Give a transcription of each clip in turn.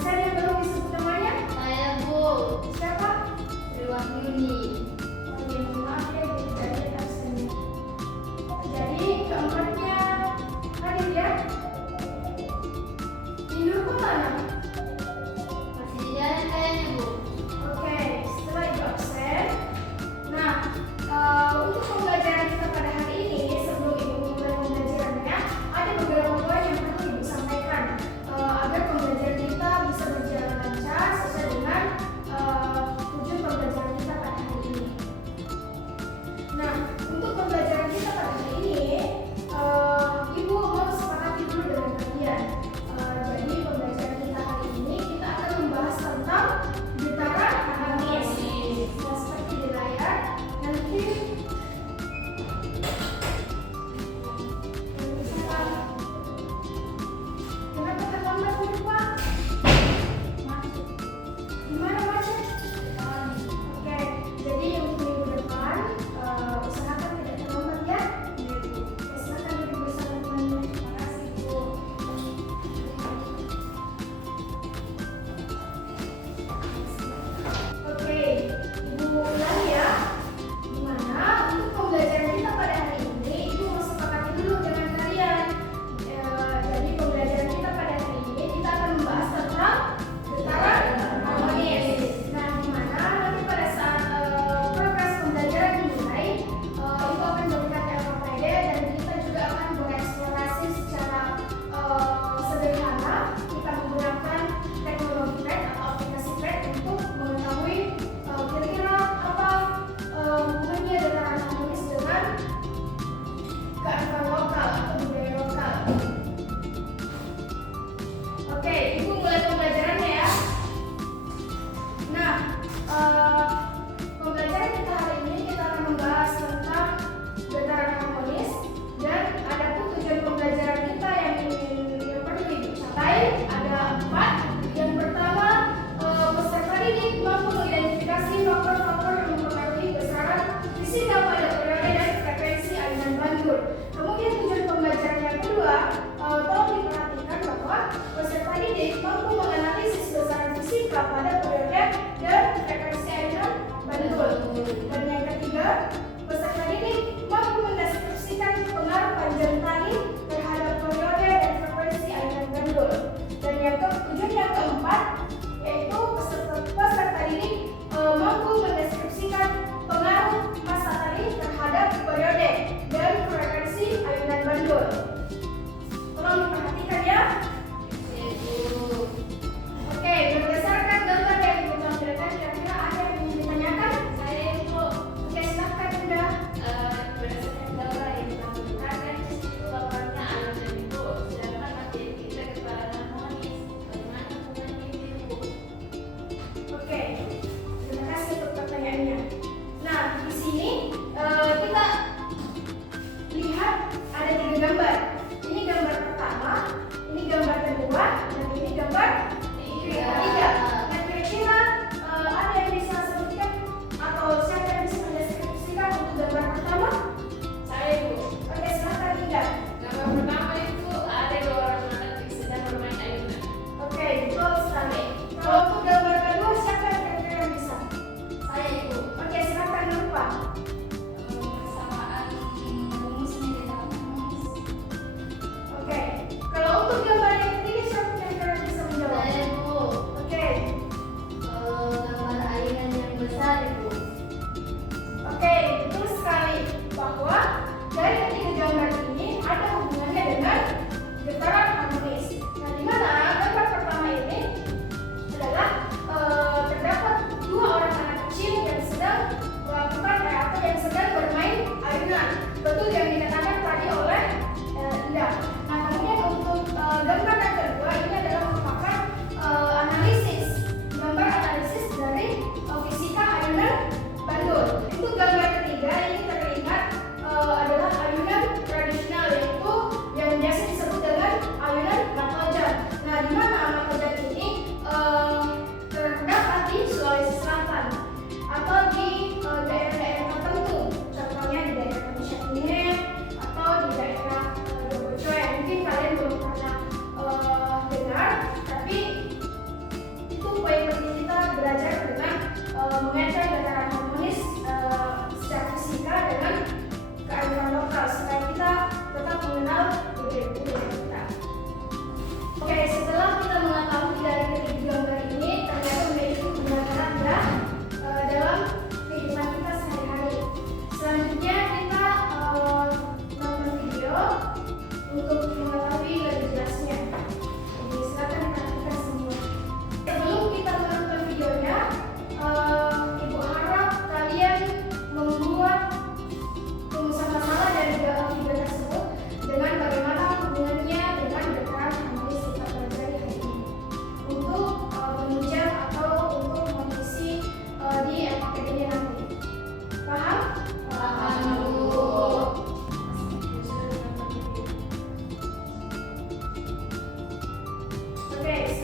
Saya yang belum disebut namanya? Saya Bu. Siapa? Triwahyuni. Oh iya, maaf ya, jadi tidak absennya. Jadi keempatnya hadir ya. Indurku mana? Masih di jalan kayaknya Bu. Oke, setelah itu absen. Nah, untuk pembelajaran kita pada hari ini, sebelum Ibu memulai pembelajarannya, ada beberapa poin yang perlu Ibu sampaikan agar pembelajaran kita bisa berjalan lancar sesuai dengan tujuan pembelajaran kita pada hari ini. Nah, untuk pembelajaran kita pada hari ini, Ibu mau sepakati dulu dengan kalian. Jadi pembelajaran kita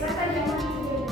silakan yang mana dulu.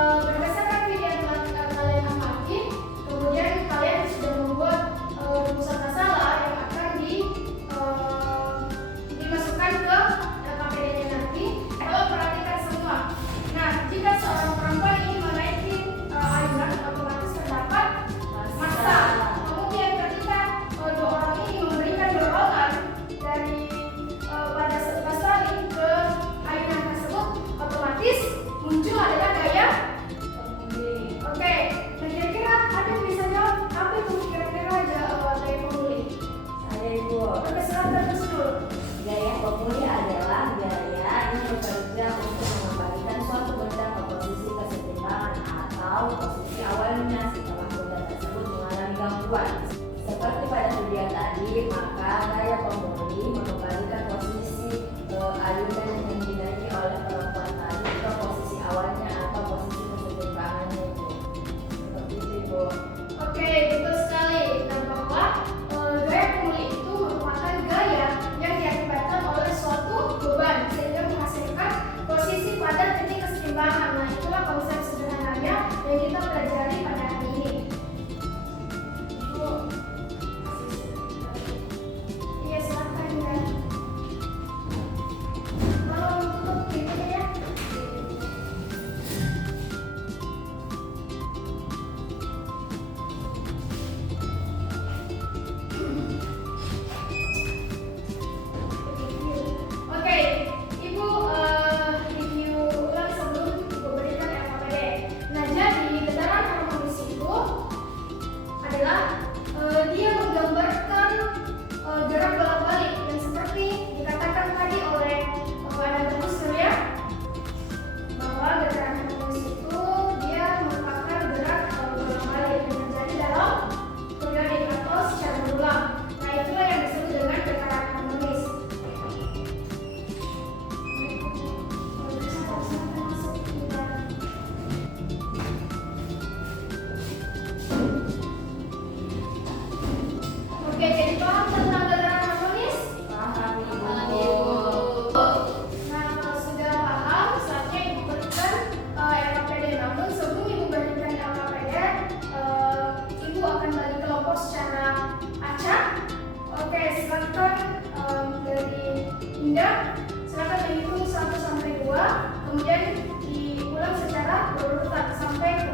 Berdasarkan video yang telah kalian amati, kemudian kalian sudah membuat rumusan masalah yang akan dimasukkan ke LKPD-nya nanti. Kalau perhatikan semua. Nah, jika seorang perempuan ingin menaikin ayunan, otomatis terdapat massa. Kemudian ketika dua orang ini memberikan dorongan dari pada massa ini ke ayunan tersebut, otomatis muncul adalah gaya. Oke, nah kira-kira ada yang bisa jawab apa itu kira-kira gaya pemulih? Ada Ibu. Oke, silakan Mas Nur. Gaya pemulih adalah gaya yang bekerja untuk mengembalikan suatu benda ke posisi kesetimbangan atau posisi awalnya setelah benda tersebut mengalami gangguan. Seperti pada video tadi, maka gaya pemulih mengembalikan posisi ayunan yang dinaiki oleh perempuan tadi ke posisi awalnya atau posisi kesetimbangannya itu. Seperti itu Ibu. Oke, betul sekali. Nah, bahwa gaya pemulih itu merupakan gaya yang diakibatkan oleh suatu beban sehingga menghasilkan posisi pada titik kesetimbangan. Nah, itulah konsep sederhananya yang kita pelajari pada hari ini. Ibu, iya silakan ya. Tolong tutup pintunya ya. Oke, Ibu review ulang sebelum Ibu berikan LKPD. Nah, jadi getaran harmonis itu adalah dia menggambarkan gerak bolak-balik yang seperti dikatakan tadi oleh Anagrams ya, bahwa getaran harmonis itu dia merupakan gerak bolak-balik yang terjadi dalam periodik atau secara berulang. Nah, itulah yang disebut dengan getaran harmonis. Oke, jadi paham tentang getaran harmonis? Paham Paham, Ibu. Ibu. Nah, kalau sudah paham, saatnya Ibu berikan LKPD. Namun sebelum Ibu berikan LKPD, Ibu akan bagi kelompok secara acak. Oke, silakan dari Indah, silakan menghitung 1 sampai 2, kemudian diulang secara berurutan sampai ke